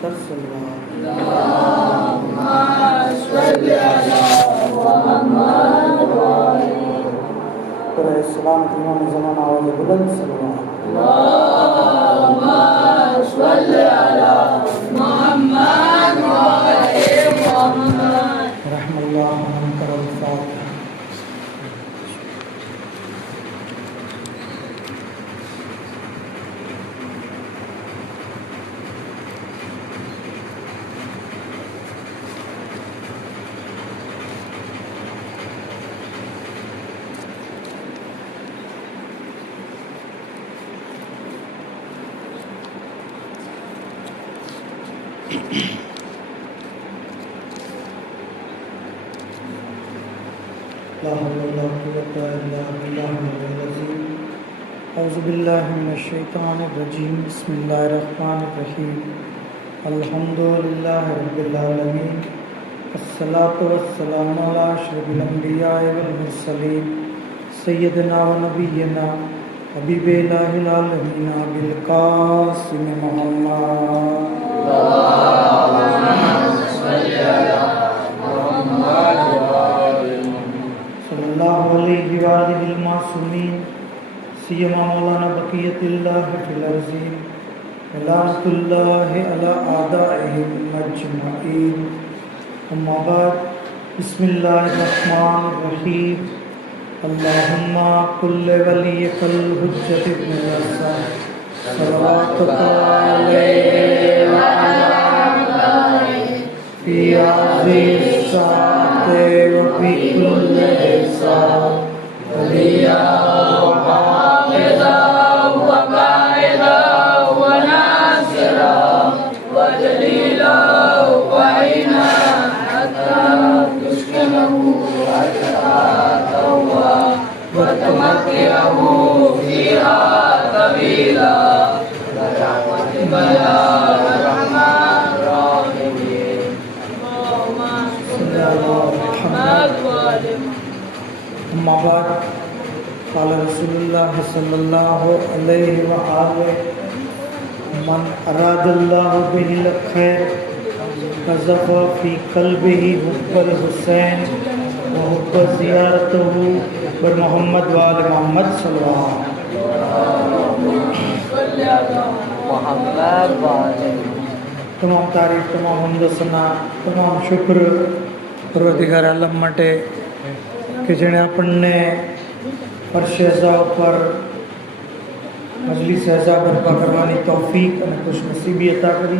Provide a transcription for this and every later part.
70 सलवात। सलामत इमाम ज़माना आवाज़ बुलंद सलवात। रहमतुल्लाह मन करल फातिहा। ला हौला वला कुव्वता इल्ला बिल्लाहिल अज़ीम। औज़ु बिल्लाहि मिनश शैतानिर रजीम। बिस्मिल्लाहिर रहमानिर रहीम। अल्हम्दुलिल्लाहि रब्बिल आलमीन। अस्सलातु वस्सलामु अला अशरफिल अंबिया वल मुरसलीन सय्यिदिना व नबिय्यिना हबीबे इलाहिल आलमीन अबिल कासिम मुहम्मद सल्लल्लाहु अलैहि व आलिहिल मासूमीन सियमा मौलाना बक़ियतिल्लाह फिल अर्ज़ीन लानतुल्लाहि अला आदाइहिम अजमईन। अम्मा बाद बिस्मिल्लाहिर रहमानिर रहीम। अल्लाहुम्मा कुल्ल वलियकल हुज्जत इब्न हसन सल्लल्लाहु अलैहि व आलिहि फी आज़िज़ साते व फी कुल्ल हिस्सा वलिया व हाफ़िज़ा व काइदा व नासिरा व दलीला व ऐना हत्ता तुस्किनहु हत्ता तवा व तमक्किनहु फ़ीहा तवीला रहमतिका या रहमान रहीम। अम्मा बाद क़ाल रसूलुल्लाह सल्लल्लाहु अलैहि व आलिहि मन अरादल्लाहु बिहिल खैर क़ज़फ़ फ़ी क़ल्बिही हुब्बल हुसैन व हुब्ब ज़ियारतहु व मुहम्मद व आले मुहम्मद सल्लल्लाहु तमाम तारीफ़ तमाम हम्द सना तमाम शुक्र परवरदिगार आलम माटे કે જેણે આપણને ફરશે અઝા ઉપર મજલિસ અઝા બરપા કરવાની તૌફીક અને ખુશનસીબી અતા કરી।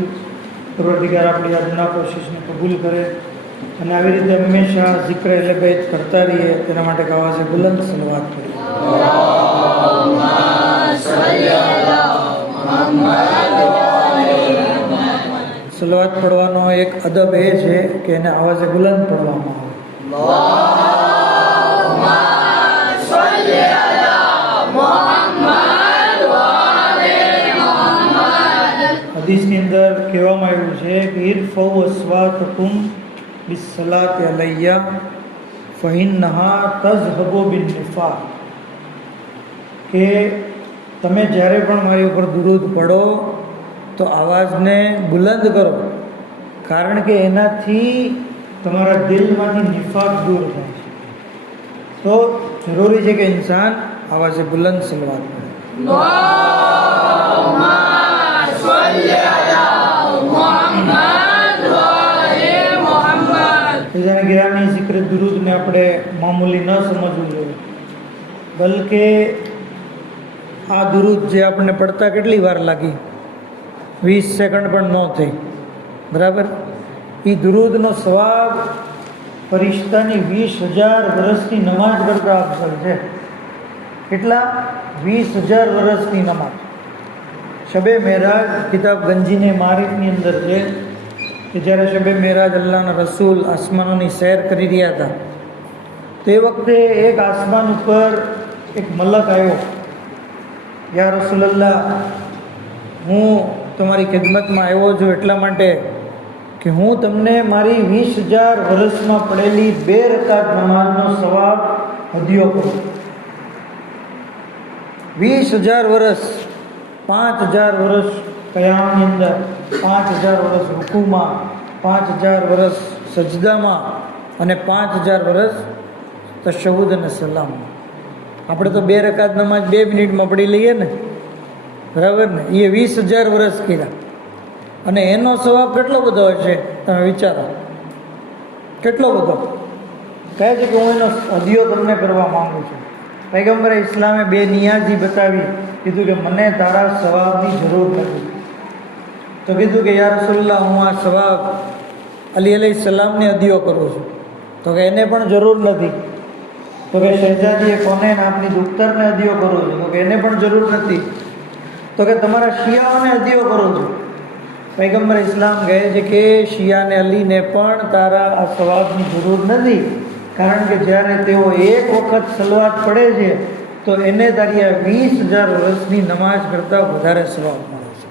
પરવરદિગાર આપણી આ ગુનાહ કોશિશને કબૂલ કરે અને આવી રીતે હંમેશા ઝિક્ર અહલે બૈત કરતા રહીએ તેના માટે આવાજે બુલંદ સલવાત કરીએ। સલવાત પઢવાનો એક અદબ એ છે કે એને આવાજે બુલંદ પઢવામાં આવે। हदीस के अंदर कहवामां आव्युं छे कि इरफ़उ अस्वातकुम बिस्सलाति अलैया फ़इन्नहा तज़हबु बिन्निफ़ाक़ के તમે જ્યારે પણ મારી ઉપર દુરૂદ પઢો તો અવાજને બુલંદ કરો કારણ કે એનાથી તમારા દિલમાંથી નિફાક દૂર થાય છે। તો જરૂરી છે કે ઇન્સાન અવાજે બુલંદ સલવાત કરે। गिरामी जिक्र दुरूद ने अपने मामूली न समझવું જોઈએ बल्कि आ दुरूद जे आपने पढ़ता કેટલી વાર લાગી 20 સેકન્ડ પણ ન થઈ બરાબર। એ દુરૂદનો સવાબ ફરિશ્તાની 20,000 વર્ષની નમાજ કરતા અફઝલ છે। કેટલા 20,000 વર્ષની નમાજ। શબે મેરાજ કિતાબ ગંજીને મારિફની અંદર છે કે જ્યારે શબે મેરાજ અલ્લાહના રસૂલ આસમાનોની સૈર કરી રહ્યા હતા તે વખતે એક આસમાન ઉપર એક મલક આવ્યો। યા રસૂલલ્લાહ હું તમારી ખિદમતમાં આવ્યો છું એટલા માટે કે હું તમને મારી 20,000 વર્ષમાં પડેલી 2 રકાત નમાઝનો સવાબ હદિયો કરું। 20,000 વર્ષ 5,000 વર્ષ કયામની અંદર, 5000 વર્ષ રૂકુમાં, 5000 વર્ષ સજદામાં અને 5000 વર્ષ તશહુદ અને સલામમાં. આપણે તો 2 રકાત નમાજ 2 મિનિટમાં પડી લઈએ ને, બરાબર ને? એ 20,000 વર્ષ કર્યા. અને એનો સ્વભાવ કેટલો બધો હશે તમે વિચારો, કેટલો બધો. કહે છે કે હું એનો હદિયો તમને કરવા માંગુ છું. પૈગંબરે ઇસ્લામે 2 નિયાજી બતાવી, કીધું કે મને તારા સવાબની જરૂર નથી. તો કીધું કે યા રસૂલલ્લાહ, હું આ સવાબ અલી અલૈહિસ્સલામને હદિયો કરું છું. તો કે એને પણ જરૂર નથી. તો કે શહેજાદીએ કોને આપની દુખ્તરને હદિયો કરું છું. તો કે એને પણ જરૂર નથી. તો કે તમારા શિયાઓને હદિયો કરું છું. પૈગંબર ઇસ્લામ કહે છે કે શિયાને અલીને પણ તારા આ સવાબની જરૂર નથી, કારણ કે જ્યારે તેઓ એક વખત સલવાત પડે છે તો એને તારી આ 20,000 વર્ષની નમાઝ કરતાં વધારે સવાબ મળે છે.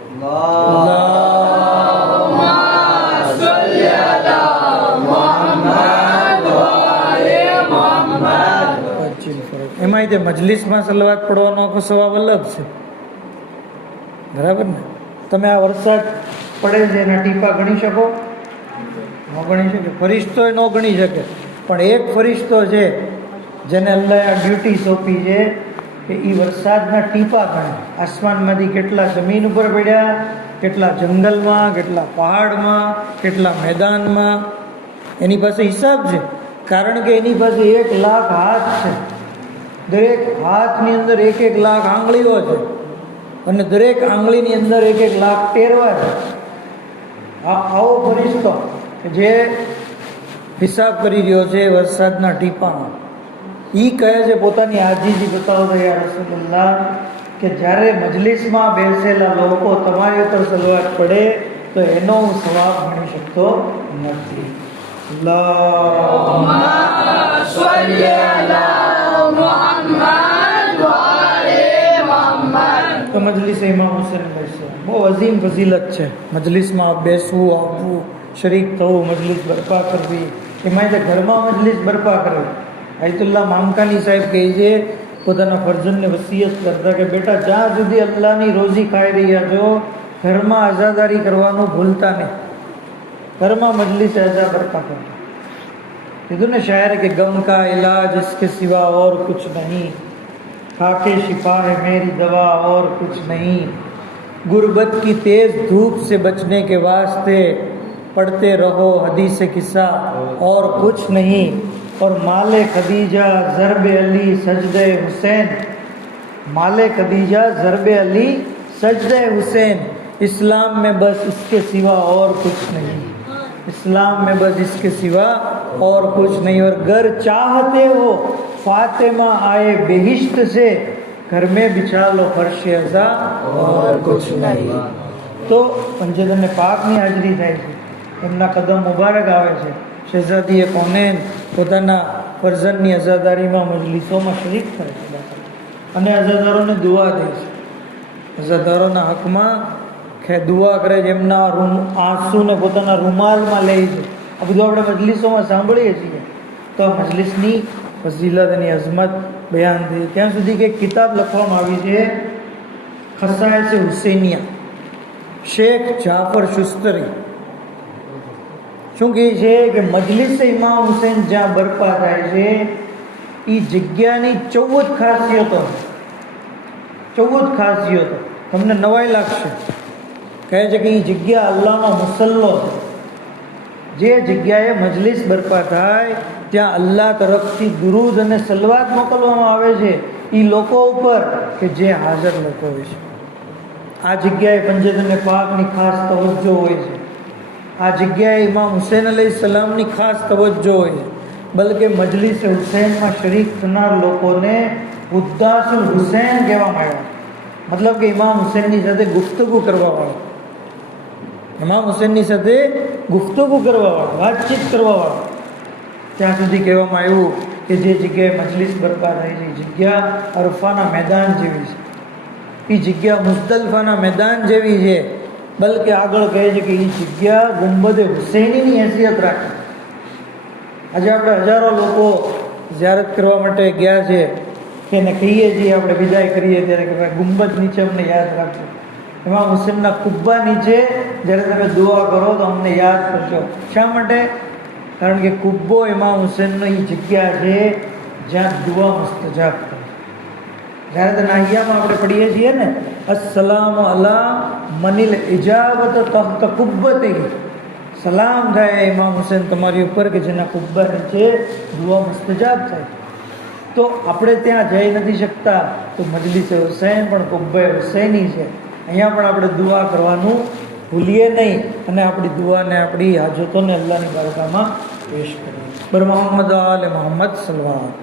એમાંય તે મજલિસમાં સલવાત પડવાનો આખો સવાબ અલગ છે, બરાબર ને? તમે આ વરસાદ પડે છે એના ટીપા ગણી શકો? ન ગણી શકે. ફરિશ્તો ન ગણી શકે. પણ એક ફરિશ્તો છે જેને અલ્લાહે આ ડ્યુટી સોંપી છે કે એ વરસાદના ટીપા ગણે. આસમાનમાંથી કેટલા જમીન ઉપર પડ્યા, કેટલા જંગલમાં, કેટલા પહાડમાં, કેટલા મેદાનમાં, એની પાસે હિસાબ છે. કારણ કે એની પાસે 1 લાખ હાથ છે. દરેક હાથની અંદર 1 લાખ આંગળીઓ છે અને દરેક આંગળીની અંદર 1 લાખ ટેરવા છે. આવો ફરિશ્તો કે જે હિસાબ કરી રહ્યો છે વરસાદના ટીપામાં, એ કહે છે પોતાની આજીજી બતાવો યા રસૂલલ્લાહ કે જ્યારે મજલિસમાં બેસેલા લોકો તમારી ઉપર સલવાત પડે તો એનો હું સવાબ ગણી શકતો નથી. તો મજલિસ ઇમામ હુસૈન બેસે, બહુ અઝીમ ફઝીલત છે. મજલિસમાં બેસવું, આવવું, શરીક થવું, મજલિસ બરપા કરવી. એમાં તે ઘરમાં મજલિસ બરપા કરવી. આયતુલ્લાહ મામકાની સાહેબ કહે છે પોતાના ફરજનને વસિયત કરતા કે બેટા, જ્યાં સુધી અલ્લાહની રોજી ખાઈ રહ્યા છો, ઘરમાં આઝાદારી કરવાનું ભૂલતા નહીં. ઘરમાં મજલિસ ऐसा बरपा करना. કીધું ને શાયર કે ગમ કા इलाज इसके सिवा और कुछ नहीं, खाके शिफा है मेरी दवा और कुछ नहीं, गुर्बत की तेज धूप से बचने के वास्ते पढ़ते रहो हदीस किस्सा और कुछ नहीं, और माले खदीजा ज़रब अली सजदे हुसैन, माले खदीजा ज़रब अली सजदे हुसैन, इस्लाम में बस इसके सिवा और कुछ नहीं, इस्लाम में बस इसके सिवा और कुछ नहीं, और घर चाहते हो फातिमा आए बेहिश्त से, घर में बिछा लो फर्श अज़ा और कुछ नहीं. તો પંચેદને પાકની હાજરી થાય છે, એમના કદમ મુબારક આવે છે. શહેઝાદીએ કોનેન પોતાના ફરઝનની અઝાદારીમાં મજલિસોમાં શરીક થાય છે અને અઝાદારોને દુઆ દે છે. અઝાદારોના હકમાં દુઆ કરે છે, એમના આંસુને પોતાના રૂમાલમાં લે છે. આ બધું આપણે મજલિસોમાં સાંભળીએ છીએ. તો આ મજલિસની ફઝીલત અને અઝમત બયાન થઈ. ત્યાં સુધી કે કિતાબ લખવામાં આવી છે ખસાયસ હુસૈનિયા, શેખ જાફર શુસ્તરી. શું કહે છે કે મજલિસ ઇમામ હુસૈન જ્યાં બરપા થાય છે એ જગ્યાની 14 ખાસિયતો, 14 ખાસિયતો તમને નવાઈ લાગશે. કહે છે કે એ જગ્યા અલ્લાહનો મુસલ્લો છે. જે જગ્યાએ મજલિસ બરપા થાય ત્યાં અલ્લાહ તરફથી દુરૂદ અને સલવાત મોકલવામાં આવે છે એ લોકો ઉપર કે જે હાજર લોકો હોય છે. આ જગ્યાએ પંજેદને પાકની ખાસ તવજ્જો હોય છે. આ જગ્યાએ ઇમામ હુસૈન અલૈહિસ્સલામની ખાસ તવજ્જો હોય છે. બલકે મજલિસ હુસૈનમાં શરીક થનાર લોકોને ઉદ્દાસુલ હુસૈન કહેવામાં આવ્યા. મતલબ કે ઇમામ હુસૈનની સાથે ગુફ્તગુ કરવાવાળા, ઇમામ હુસૈનની સાથે ગુફ્તગુ કરવાવાળા, વાતચીત કરવાવાળા. ત્યાં સુધી કહેવામાં આવ્યું કે જે જગ્યાએ મજલિસ બરપા થઈ છે જગ્યા અરફાના મેદાન જેવી છે, એ જગ્યા મુઝદલિફાના મેદાન જેવી છે. બલકે આગળ કહે છે કે એ જગ્યા ગુંબદે હુસૈનીની હેસિયત રાખે. આજે આપણે હજારો લોકો ઝિયારત કરવા માટે ગયા છે કે એને કહીએ છીએ, આપણે વિદાય કરીએ ત્યારે કે ભાઈ ગુંબદ નીચે અમને યાદ રાખજો. ઇમામ હુસેનના કુબ્બા નીચે જ્યારે તમે દુઆ કરો તો અમને યાદ કરશો. શા માટે? કારણ કે કુબ્બો ઇમામ હુસેનની જગ્યા છે જ્યાં દુઆ મુસ્તજાબ થાય. જ્યારે તો નાહિયામાં આપણે પઢીએ છીએ ને, અસ્સલામુ અલા મનિલ ઇજાબત તહત કુબ્બતી, સલામ થાય ઇમામ હુસેન તમારી ઉપર કે જેના કુબ્બા નીચે દુઆ મુસ્તજાબ થાય. તો આપણે ત્યાં જઈ નથી શકતા તો મજલિસે હુસૈન પણ કુબ્બે હુસૈની છે. અહીંયા પણ આપણે દુઆ કરવાનું ભૂલીએ નહીં અને આપણી દુઆને આપણી હાજતોને અલ્લાહની બારગાહમાં પેશ કરીએ. બર મોહમ્મદ આલે મોહમ્મદ સલવાત.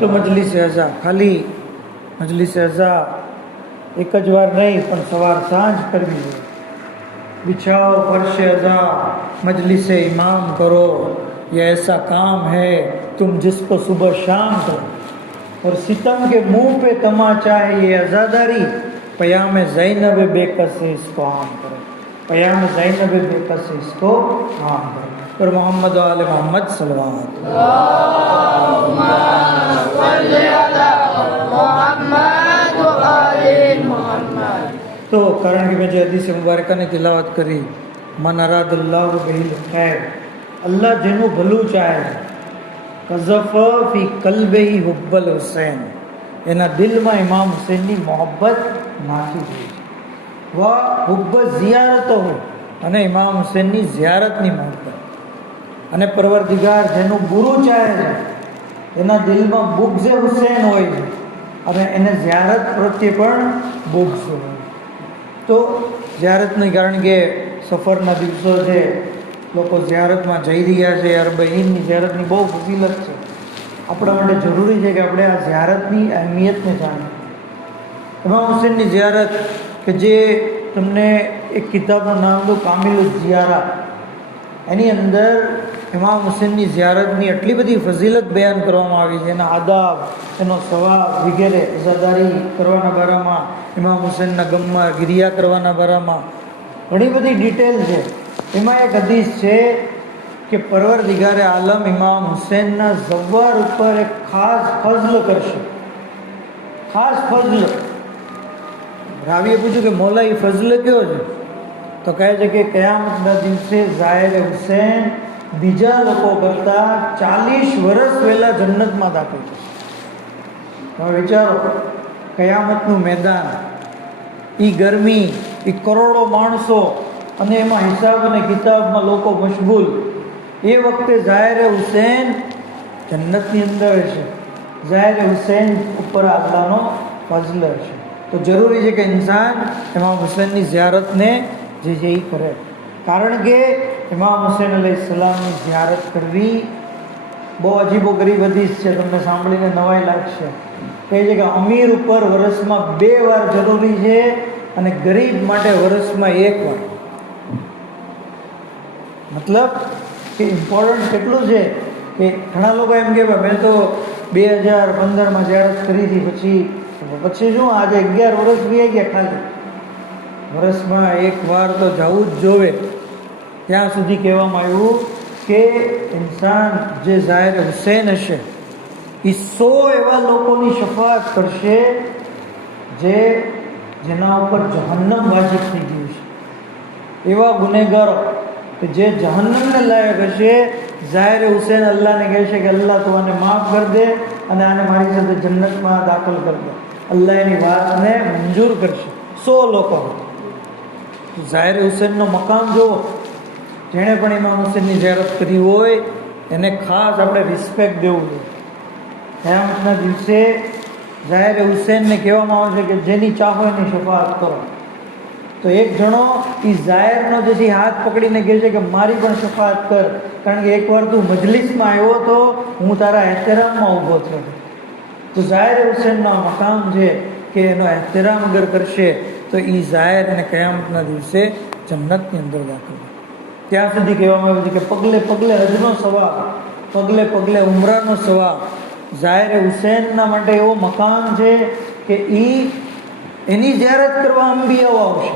તો મજલિસે અઝા, ખાલી મજલિસે અઝા એક જ વાર નહીં પણ સવાર સાંજ કરવી જોઈએ. बिछाओ फर्श अज़ा मजलिस इमाम करो, ये ऐसा काम है तुम जिसको सुबह शाम करो, और सितम के मुंह पे तमाचा है ये अज़ादारी, पयाम ज़ैनब बेकस से इसको आम करो, पयाम ज़ैनब बेकस से इसको आम करो. और मोहम्मद आले मोहम्मद सल्लल्लाहु तो कारण कि मैं जो हदीस मुबारक ने तिलावत करी, मन अरादल्लाहु बिहिल खैर, अल्लाह जेनु भलू चाहे, कज़फ़ फी कल्बिही हुब्बल हुसैन, एना दिल में इमाम हुसैन की मोहब्बत नाखी थी. वह हुब्ब ज़ियारत हो अने इमाम हुसैन की ज़ियारत ની મોહબ્બત. અને પરવરદિગાર જેનું ગુરુ ચાહે છે એના દિલમાં બુગ્ઝ હુસૈન હોય છે અને એને ઝિયારત પ્રત્યે પણ બુગ્ઝ હોય. તો ઝિયારતની, કારણ કે સફરના દિવસો છે, લોકો ઝિયારતમાં જઈ રહ્યા છે. અરબઈનની ઝિયારતની બહુ ફજીલત છે. આપણા માટે જરૂરી છે કે આપણે આ ઝિયારતની અહેમિયતને જાણીએ. ઇમામ હુસૈનની ઝિયારત કે જે તમને એક કિતાબનું નામ દો, કામિલુલ ઝિયારા, એની અંદર ઇમામ હુસૈનની ઝિયારતની એટલી બધી ફજીલત બયાન કરવામાં આવી છે. એના આદાબ, એનો સવાબ વગેરે, અઝાદારી કરવાના બારામાં, ઇમામ હુસૈનના ગમમાં ગિરિયા કરવાના બારામાં ઘણી બધી ડિટેલ છે. એમાં એક હદીસ છે કે પરવરદિગારે આલમ ઇમામ હુસૈનના ઝવ્વાર ઉપર એક ખાસ ફઝલ કરશે. ખાસ ફઝલ. રાવીએ પૂછ્યું કે મૌલા એ ફઝલ કયો છે? તો કહે છે કે કયામતના દિવસે ઝાહિર હુસૈન બીજા લોકો કરતાં 40 વર્ષ પહેલાં જન્નતમાં દાખલ થશે. હવે વિચારો, કયામતનું મેદાન, એ ગરમી, એ કરોડો માણસો અને એમાં હિસાબ અને કિતાબમાં લોકો મશગુલ. એ વખતે ઝાહિર હુસૈન જન્નતની અંદર છે. ઝાહિર હુસૈન ઉપર અલ્લાહનો ફઝલ છે. તો જરૂરી છે કે ઇન્સાન ઇમામ હુસૈનની ઝિયારતને જે એ કરે. કારણ કે ઇમામ હુસૈન અલૈહિસ્સલામની ઝિયારત કરવી બહુ અજીબો ગરીબ હદીસ છે. તમને સાંભળીને નવાઈ લાગશે. કહે છે કે અમીર ઉપર વર્ષમાં 2 વાર જરૂરી છે અને ગરીબ માટે વર્ષમાં 1 વાર. મતલબ કે ઇમ્પોર્ટન્ટ કેટલું છે કે ઘણા લોકો એમ કે મેં તો 2015માં ઝિયારત કરી હતી, પછી શું આજે 11 વર્ષ બી ગયા, ખાલી વર્ષમાં 1 વાર તો જવું જ જોવે. ત્યાં સુધી કહેવામાં આવ્યું કે ઇન્સાન જે ઝાહિર હુસૈન હશે એ 100 એવા લોકોની શફાઅત કરશે જેના ઉપર જહન્નમ વાજિબ થઈ ગયું છે. એવા ગુનેગારો કે જે જહન્નમને લાયક હશે, ઝાહિર હુસૈન અલ્લાહને કહેશે કે અલ્લાહ તું આને માફ કરી દે અને આને મારી સાથે જન્નતમાં દાખલ કરી દે. અલ્લાહ એની વાતને મંજૂર કરશે. 100 લોકો. ઝાહિર હુસૈનનો મકામ જુઓ. જેણે પણ ઇમામ હુસૈનની ઝિયારત કરી હોય એને ખાસ આપણે રિસ્પેક્ટ દેવું જોઈએ. કયામતના દિવસે ઝાહિર હુસૈનને કહેવામાં આવે છે કે જેની ચાહો એની શફાઅત કરો. તો એક જણો એ ઝાહિરનો જે હાથ પકડીને કહે છે કે મારી પણ શફાઅત કર, કારણ કે એકવાર તું મજલિસમાં આવ્યો તો હું તારા એહતરામમાં ઊભો થયો. તો ઝાહિર હુસૈનનો મકામ છે કે એનો એહતરામ અગર કરશે તો એ ઝાહિર અને કયામતના દિવસે જન્નતની અંદર દાખલ. ત્યાં સુધી કહેવામાં આવ્યું છે કે પગલે પગલે હજનો સવાબ, પગલે પગલે ઉમરાનો સવાબ. ઝાહિર હુસૈનના માટે એવો મકામ છે કે એની ઝિયારત કરવા અંબિયાઓ આવશે.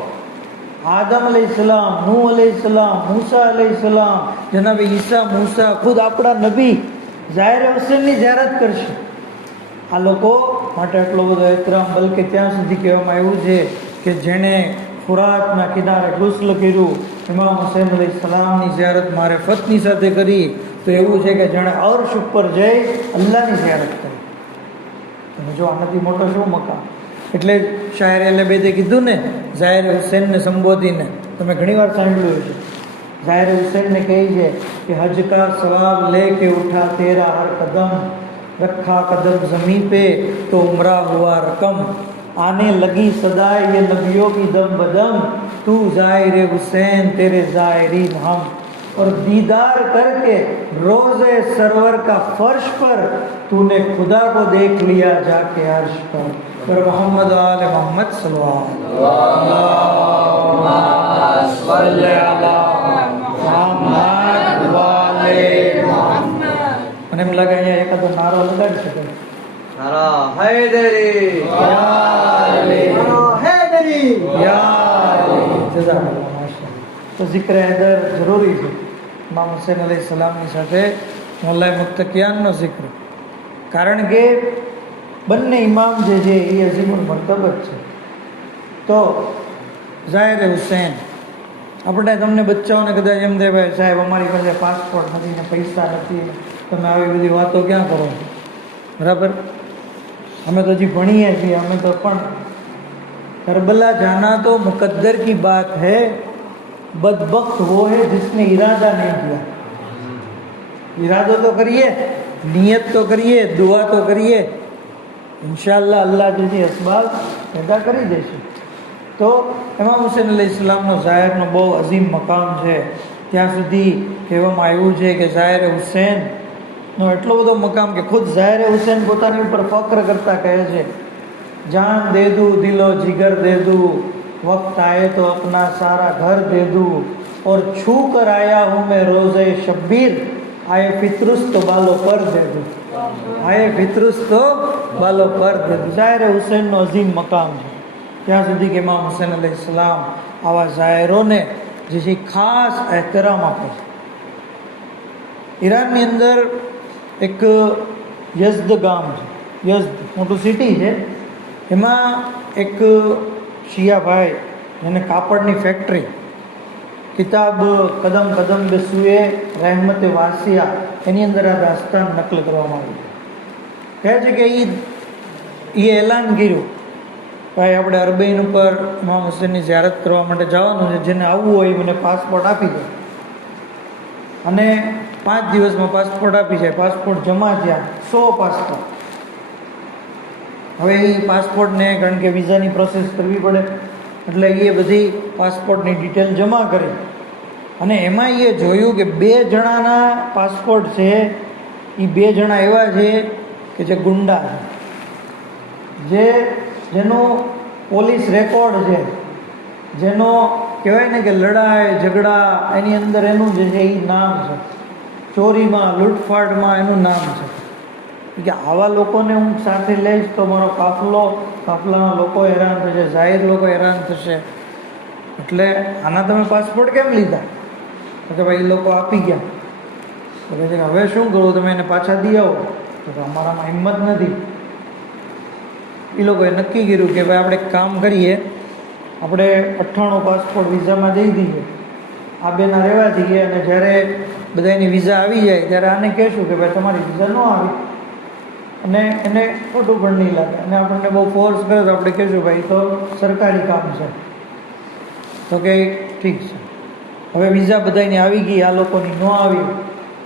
આદમ અલૈહિસ્સલામ, નૂહ અલૈહિસ્સલામ, મૂસા અલૈહિસ્સલામ, જનાબ ઈસા, મૂસા, ખુદ આપણા નબી ઝાહિર હુસૈનની ઝિયારત કરશે. આ લોકો માટે આટલો બધો એહતરામ, બલકે ત્યાં સુધી કહેવામાં આવ્યું છે કે જેણે ફુરાતના કિનારે ગુસ્લ કર્યું, ઇમામ હુસૈન અલૈહિસ સલામની ઝિયારત મારે ફતની સાથે કરી, તો એવું છે કે જેણે અર્શ ઉપર જઈ અલ્લાહની ઝિયારત કરી. તમે જો આનાથી મોટો શું મકામ. એટલે શાયર અલબેદે કીધું ને ઝાહિર હુસૈનને સંબોધીને, તમે ઘણી વાર સાંભળ્યું છે, ઝાહિર હુસૈનને કહે છે કે હજ કા સવાબ લે કે ઉઠા તેરા હર કદમ, रखा कदम ज़मीं पे तो उम्रा हुआ रकम, आने लगी सदाए ये नबियों की दम बदम, तू ज़ाहिर हुसैन तेरे ज़ाहिरीन हम, और दीदार करके रोज़े सरवर का फर्श पर तूने खुदा को देख लिया जाके अर्श पर. पर मोहम्मद आले मोहम्मद सल्लल्लाहु अलैहि वसल्लम. મને એમ લાગે અહીંયા એકાદો નારો લગાડી શકે. નારા હૈદરી યા અલી, નારા હૈદરી યા અલી. જઝાકલ્લાહ. માશાઅલ્લાહ. તો ઝિક્ર હૈદર જરૂરી છે. ઇમામ હુસૈન અલૈહિસ સલામની સાથે મોલ્લાએ મુત્તકિયાનનો ઝિક્ર, કારણ કે બંને ઇમામ જે છે એ અઝીમુલ મરતબત છે. તો ઝાહિર હુસૈન, આપણે તમને બચ્ચાઓને કદાચ એમ દે ભાઈ સાહેબ અમારી પાસે પાસપોર્ટ નથી ને પૈસા નથી, તમે આવી બધી વાતો ક્યાં કરો છો, બરાબર? અમે તો હજી ભણીએ છીએ, અમે તો પણ करबला जाना तो मुकद्दर की बात है, बदबख्त वो है जिसने इरादा नहीं किया. इरादो तो करिए, नियत तो करिए, दुआ तो करिए, इंशाअल्लाह अल्लाह जैसी असबाब पैदा કરી દેશે. તો ઇમામ હુસૈન અલૈહિસ્સલામનો ઝાહિરનો બહુ અઝીમ મકામ છે. ત્યાં સુધી કહેવામાં આવ્યું છે કે ઝાહિર હુસૈનનો એટલો બધો મકામ કે ખુદ ઝાહિર હુસૈન પોતાની ઉપર ફક્ર કરતા કહે છે, जान दे दूँ दिलो जिगर दे दूँ, वक्त आए तो अपना सारा घर दे दूँ, और छू कर आया हूँ मैं रोज़े शब्बीर, आए फितरुस तो बालो पर दे दूँ, आए फितरुस तो बालो पर दे दूँ. ઝાહિર હુસૈનનો અઝીમ મકામ છે. ત્યાં સુધી કે ઇમામ હુસૈન અલૈહિસ્સલામ આવા ઝાહિરોને જે છે ખાસ એહતરામ આપે છે. ઈરાનની અંદર એક યઝદ ગામ છે, યઝદ મોટું સિટી છે. એમાં એક શિયા ભાઈ, એને કાપડની ફેક્ટરી, કિતાબ કદમ કદમ બેસુએ રહેમતે વાસિયા, એની અંદર આ દાસ્તાન નકલ કરવામાં આવ્યું. કહે છે કે એ એલાન કર્યું, ભાઈ આપણે અરબૈન ઉપર ઇમામ હુસૈનની ઝિયારત કરવા માટે જવાનું છે, જેને આવવું હોય મને પાસપોર્ટ આપી દે. અને 5 દિવસમાં પાસપોર્ટ આપી જાય. પાસપોર્ટ જમા થયા 100 પાસપોર્ટ. હવે એ પાસપોર્ટને કારણ કે વિઝાની પ્રોસેસ કરવી પડે, એટલે એ બધી પાસપોર્ટની ડિટેલ જમા કરી. અને એમાં એ જોયું કે 2 જણાના પાસપોર્ટ છે, એ 2 જણા એવા છે કે જે ગુંડા છે, જેનો પોલીસ રેકોર્ડ છે, જેનો કહેવાય ને કે લડાઈ ઝઘડા એની અંદર એનું જે છે એ નામ છે, ચોરીમાં લૂંટફાટમાં એનું નામ છે. કે આવા લોકોને હું સાથે લઈશ તો મારો કાફલાના લોકો હેરાન થશે, ઝાહિર લોકો હેરાન થશે. એટલે આના તમે પાસપોર્ટ કેમ લીધા? તો કે ભાઈ એ લોકો આપી ગયા. તો કહે છે કે હવે શું કરું, તમે એને પાછા દઈ આવો. તો અમારામાં હિંમત નથી. એ લોકોએ નક્કી કર્યું કે ભાઈ આપણે કામ કરીએ, આપણે 98 પાસપોર્ટ વિઝામાં દઈ દઈએ, આ બેના રહેવા દઈએ, અને જ્યારે બધાની વિઝા આવી જાય ત્યારે આને કહેશું કે ભાઈ તમારી વિઝા ન આવી, અને એને ખોટું પણ નહીં લાગે, અને આપણને બહુ ફોર્સ કરે તો આપણે કહેશું ભાઈ તો સરકારી કામ છે. તો કે ઠીક છે. હવે વિઝા બધાની આવી ગઈ, આ લોકોની ન આવી,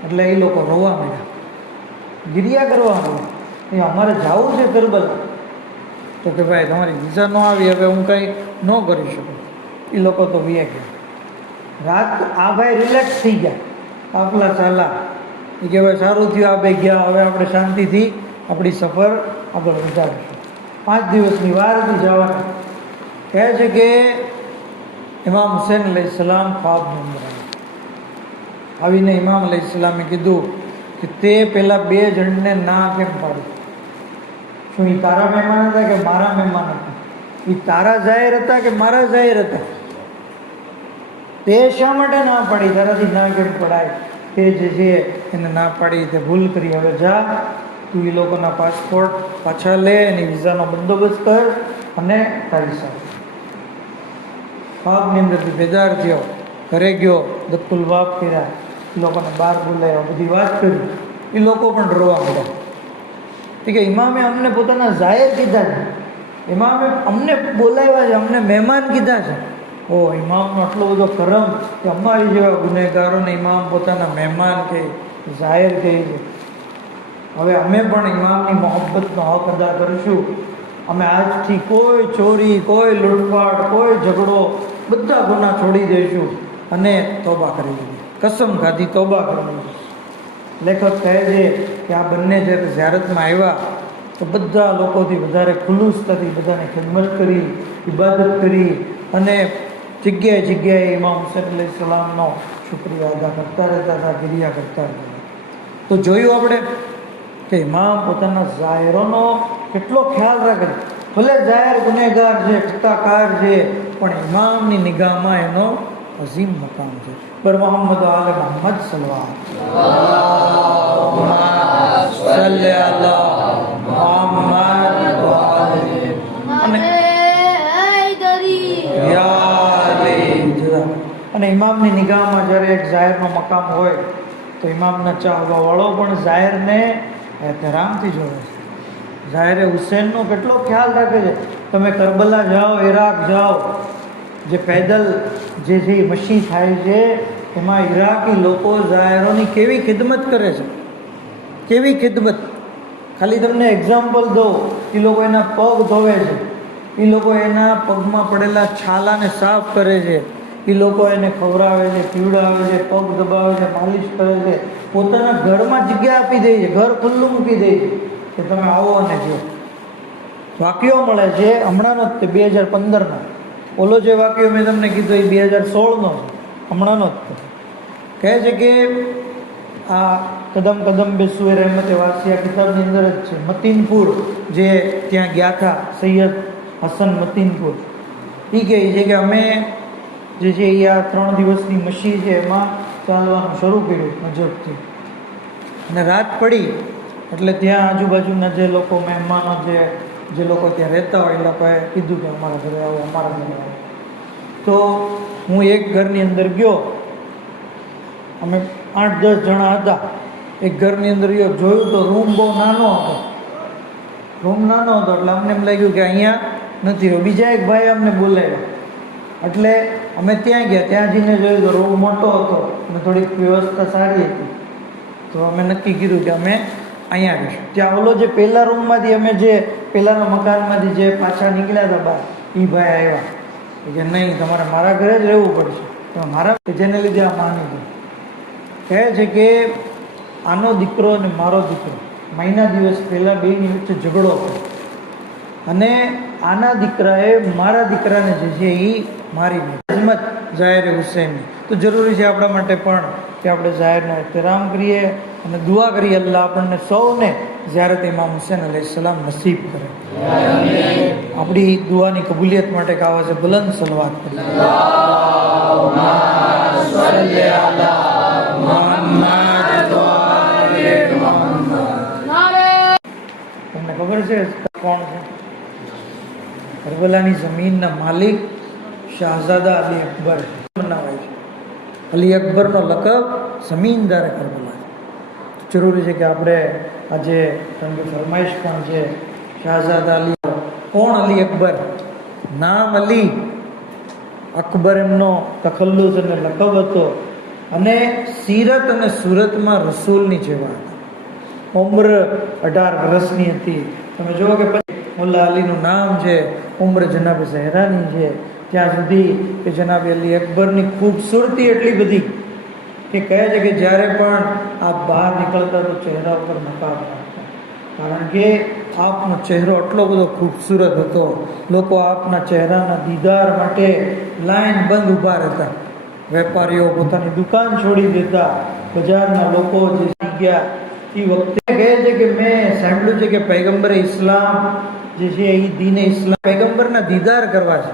એટલે એ લોકો રોવા માંડ્યા, ગિરિયા કરવા માંડ્યા, એ અમારે જવું છે કરબલા. તો કે ભાઈ તમારી વિઝા ન આવી, હવે હું કંઈ ન કરી શકું. એ લોકો તો વી ગયા. રાત આ ભાઈ રિલેક્સ થઈ ગયા, કાફલા ચાલા. એ કે ભાઈ સારું થયું આ બે ગયા, હવે આપણે શાંતિથી આપણી સફર આગળ વધારીશું. 5 દિવસની વાર હતી જવાની. કહે છે કે ઇમામ હુસૈન અલૈહિસ્સલામ ખ્વાબની અંદર આવીને ઇમામ અલૈહિસ્સલામે કીધું કે તે પેલા 2 જણને ના કેમ પાડી? શું એ તારા મહેમાન હતા કે મારા મહેમાન હતા? એ તારા ઝાહિર હતા કે મારા ઝાહિર હતા? તે શા માટે ના પાડી? તારાથી ના કેમ પડાય? તે જે છે એને ના પાડી, તે ભૂલ કરી. હવે જા તું એ લોકોના પાસપોર્ટ પાછા લે, એની વિઝાનો બંદોબસ્ત કર અને તારી સાથે પાકની અંદરથી બેદાર થયો, ઘરે ગયો, દત્તુલ બાપ કર્યા, એ લોકોને બહાર બોલાવ્યા, બધી વાત કરી. એ લોકો પણ રોવા મળ્યા. કે ઇમામે અમને પોતાના જાહેર કીધા છે, ઇમામે અમને બોલાવ્યા છે, અમને મહેમાન કીધા છે. ઓ ઇમામનો આટલો બધો કરમ કે અમારી જેવા ગુનેગારોને ઇમામ પોતાના મહેમાન કે જાહેર કહે છે. હવે અમે પણ ઇમામની મોહબ્બતનો હક અદા કરીશું. અમે આજથી કોઈ ચોરી, કોઈ લૂંટફાટ, કોઈ ઝઘડો, બધા ગુના છોડી દઈશું અને તોબા કરી દીધી. કસમ ખાધી, તોબા કરી દીધી. લેખક કહે છે કે આ બંને જ્યારે ઝિયારતમાં આવ્યા તો બધા લોકોથી વધારે ખુલ્લુસતાથી બધાને ખિદમત કરી, ઇબાદત કરી અને જગ્યાએ જગ્યાએ ઇમામ હુસૈન અલૈહિસ્સલામનો શુક્રિયા અદા કરતા રહેતા હતા, ગિરિયા કરતા રહેતા હતા. તો જોયું આપણે કે ઇમામ પોતાના ઝાયરોનો કેટલો ખ્યાલ રાખે. ભલે ઝાયર ગુનેગાર છે, કટ્ટાકાર છે, પણ ઇમામની નિગાહમાં એનો અઝીમ મકામ છે. બર મોહમ્મદ આલે મોહમ્મદ સલ્લલ્લાહુ અને ઇમામની નિગાહમાં જ્યારે એક ઝાયરનો મકામ હોય તો ઇમામના ચાહવાવાળો પણ ઝાયરને એહતરામથી જોવે છે. ઝાયરે હુસૈનનો કેટલો ખ્યાલ રાખે છે. તમે કરબલા જાઓ, ઈરાક જાઓ, જે પેદલ જે મશી થાય છે એમાં ઈરાકી લોકો ઝાયરોની કેવી ખિદમત કરે છે, કેવી ખિદમત. ખાલી તમને એક્ઝામ્પલ દો, એ લોકો એના પગ ધોવે છે, એ લોકો એના પગમાં પડેલા છાલાને સાફ કરે છે, એ લોકો એને ખવડાવે છે, પીવડાવે છે, પગ દબાવે છે, માલિશ કરે છે, પોતાના ઘરમાં જગ્યા આપી દે છે, ઘર ખુલ્લું મૂકી દે છે કે તમે આવો અને જો. વાક્યો મળે છે હમણાંનો જ, 2015નો. ઓલો જે વાક્યો મેં તમને કીધું એ 2016નો છે, હમણાંનો જ. કહે છે કે આ કદમ કદમ બેસુએ રહેમતે વાસિયા કિતાબની અંદર જ છે. મતીનપુર જે ત્યાં ગયા હતા, સૈયદ હસન મતીનપુર, એ કહે છે કે અમે જે છે એ આ 3 દિવસની મશી છે એમાં ચાલવાનું શરૂ કર્યું નજરથી, અને રાત પડી એટલે ત્યાં આજુબાજુના જે લોકો મહેમાનો જે લોકો ત્યાં રહેતા હોય એ લોકોએ કીધું કે અમારા ઘરે આવો, અમારા ઘરે આવો. તો હું એક ઘરની અંદર ગયો, અમે 8-10 જણા હતા. એક ઘરની અંદર ગયો, જોયું તો રૂમ બહુ નાનો હતો, રૂમ નાનો હતો એટલે અમને એમ લાગ્યું કે અહીંયા નથી રહ્યો. બીજા એક ભાઈ અમને બોલાવ્યા એટલે અમે ત્યાં ગયા. ત્યાં જઈને જોયું તો રૂમ મોટો હતો અને થોડીક વ્યવસ્થા સારી હતી. તો અમે નક્કી કર્યું કે અમે અહીંયા આવીશું. ત્યાં ઓલો જે પહેલા રૂમમાંથી અમે જે પહેલાંના મકાનમાંથી જે પાછા નીકળ્યા હતા બહાર, એ ભાઈ આવ્યા કે નહીં, તમારે મારા ઘરે જ રહેવું પડશે. તો મારા જેને લીધે આ માની ગયું. કહે છે કે આનો દીકરો અને મારો દીકરો મહિના દિવસ પહેલાં બેની વચ્ચે ઝઘડો થયો અને આના દીકરાએ મારા દીકરાને જે છે એ મારી દીધી. હિંમત ઝાયરે હુસૈનની. તો જરૂરી છે આપણા માટે પણ કે આપણે ઝાયરનો એહતરામ કરીએ અને દુઆ કરીએ, અલ્લાહ આપણને સૌને ઝિયારત ઇમામ હુસૈન અલૈહિસ્સલામ નસીબ કરે. આપણી દુઆની કબૂલિયત માટે કાવા છે બુલંદ સલવાત કરીએ. તમને ખબર છે કોણ છે? કરબલાની જમીનના માલિક શાહઝાદા અલી અકબર બનાવાય છે. અલી અકબરનો લકબ જમીનદાર કરબલા છે. જરૂરી છે કે આપણે આજે તમને ફરમાઈશ પણ છે શાહઝાદા અલી. કોણ અલી અકબર? નામ અલી, અકબર એમનો તખલ્લુસ અને લકબ હતો. અને સીરત અને સુરતમાં રસૂલની જેવા હતા. ઉમ્ર 18 વર્ષની હતી. તમે જુઓ કે પછી મુલ્લા અલીનું નામ છે, ઉમ્ર જનાબ ઝહેરાની છે. ત્યાં સુધી કે જનાબ અલી અકબરની ખૂબસૂરતી એટલી બધી કે કહે છે કે જ્યારે પણ આપ બહાર નીકળતા તો ચહેરા ઉપર નકાબ રાખતા, કારણ કે આપનો ચહેરો એટલો બધો ખૂબસૂરત હતો. લોકો આપના ચહેરાના દીદાર માટે લાઈન બંધ ઊભા રહેતા. વેપારીઓ પોતાની દુકાન છોડી દેતા. બજારના લોકો જે ગયા એ વખતે કહે છે કે મેં સાંભળ્યું છે કે પૈગંબરે ઇસ્લામ જે છે એ દીને ઇસ્લામ પૈગંબરના દીદાર કરવા છે.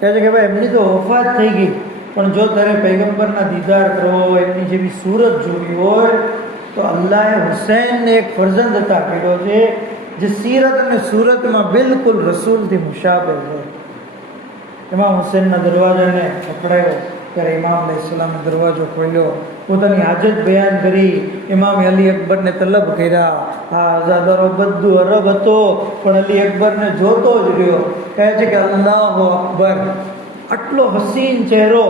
કહે છે કે ભાઈ એમની તો વફાત થઈ ગઈ, પણ જો તારે પૈગંબરના દીદાર કરવો હોય, એમની જેવી સુરત જોવી હોય તો અલ્લાહે હુસૈનને એક ફરજંદ અતા કર્યો છે જે સીરત અને સુરતમાં બિલકુલ રસૂલથી મુશાબે છે. ઇમામ હુસૈનના દરવાજાને પકડાયો ત્યારે ઇમામ અલૈહિસ્સલામે દરવાજો ખોલ્યો, પોતાની હાજત બયાન કરી, ઇમામ અલી અકબરને તલબ કર્યા. આ આઝાદારો બધું અરબ હતો પણ અલી અકબરને જોતો જ રહ્યો. કહે છે કે અલ્લાહુ અકબર, આટલો હસીન ચહેરો,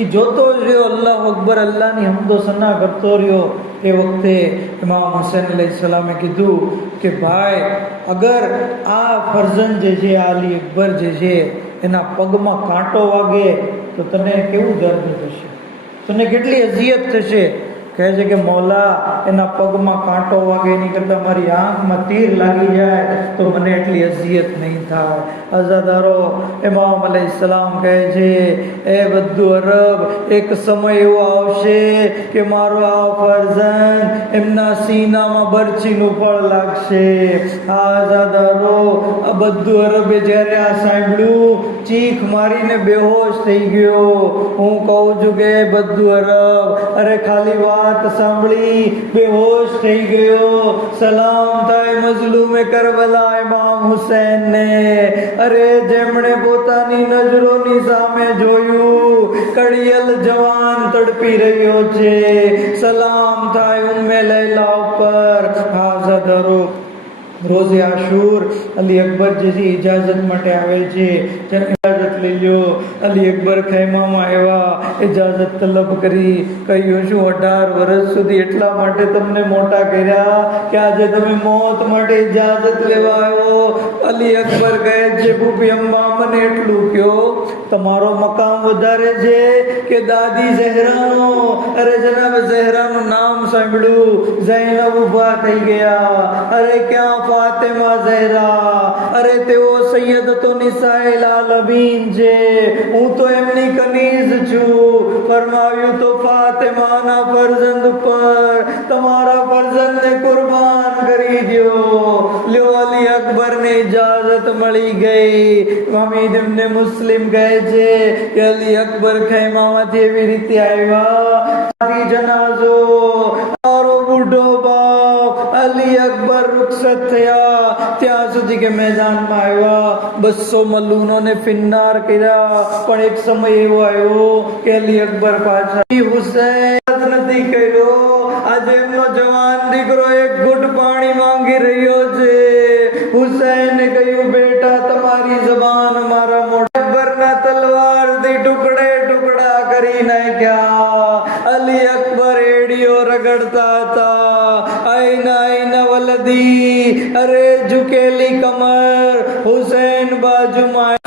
એ જોતો જ રહ્યો. અલ્લાહુ અકબર, અલ્લાહની હમદો સના કરતો રહ્યો. એ વખતે ઇમામ હુસૈન અલૈહિસ્સલામે કીધું કે ભાઈ, અગર આ ફરજન જે છે, આ અલી અકબર જે છે, એના પગમાં કાંટો વાગે તો તને કેવું દર્દ થશે, તને કેટલી અઝિયત થશે? કહે છે કે મૌલા, એના પગમાં કાંટો વાગે એની કરતાં મારી આંખમાં તીર લાગી જાય તો મને એટલી અઝિયત નહીં થાય. અઝાદારો, ઇમામ અલૈહિસ્સલામ કહે છે, એ બધું અરબ, એક સમય એવો આવશે કે મારો આ ફરજન એમના સીનામાં બરછીનું ફળ લાગશે. આઝાદારો, આ બધું અરબે જ્યારે આ સાંભળ્યું, ચીખ મારીને બેહોશ થઈ ગયો. હું કહું છું કે બધું અરબ, અરે ખાલી વાત સાંભળી બેહોશ થઈ ગયો. સલામ થાય મઝલૂમે કરબલા ઇમામ હુસૈનને. અરે જેમણે પોતાની નજરોની સામે જોયું કડિયલ જવાન તડપી રહ્યો છે, સલામ થાય ઉમ્મે લૈલા ઉપર. હાઝાદારો, રોઝે આશુર અલી અકબર જે છે ઇજાઝત માટે આવે છે. ઇજાઝત લઈ લો. અલી અકબર ખૈમામાં આવ્યા, ઇજાઝત તલબ કરી. કહ્યું, શું 18 વર્ષ સુધી એટલા માટે તમને મોટા કર્યા કે આજે તમે મોત માટે ઇજાઝત લેવા આવ્યો? અલી અકબર કહે છે, ભૂપી અમ્મા, મને એટલું કહો, તમારો મકામ વધારે છે કે દાદી ઝહેરાનો? અરે જનાબ, ઝહેરાનું નામ સાંભળ્યું, ઝૈનબ ઊભા થઈ ગયા. અરે ક્યાં ફાતિમા ઝહેરા? અરે તેઓ સૈયદતો નિસાઇલ આલમીન છે, હું તો એમની કનીઝ છું. ફરમાવ્યું, તો ફાતિમાના ફરજંદ પર તમારા ફરજંદને કુરબાન કરી દો. લ્યો, અલી અકબરને ઇજાઝત મળી ગઈ. હમીદ ઇબ્ને મુસ્લિમ કહે છે કે અલી અકબર ખૈમામાંથી એવી રીતે આવ્યા, જનાઝો મારો બુઢો બાપ અલી અકબર રૂખસત થયા ત્યાં સુધી કે મેદાનમાં આવ્યા. 200 મલૂનોને ફિન્નાર કર્યા, પણ એક સમય એવો આવ્યો કે અલી અકબર પાછા હુસૈન નથી કર્યો. આજે એમનો જવાન દીકરો એક ઘૂંટ પાણી માંગી રહ્યો છે. હુસૈને કહ્યું, બેટા, તમારી જબાન મારા મોઢા. અકબરના તલવારથી ટુકડે ટુકડા કરી નાખ્યા. અલી અકબર એડીઓ રગડતા હતા. આઈના આઈના વલદી, અરે ઝુકેલી કમર. હુસૈન બાજુમાં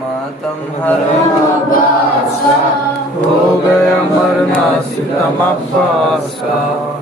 मातम हरा हो गया मरना सितम अब्बास का.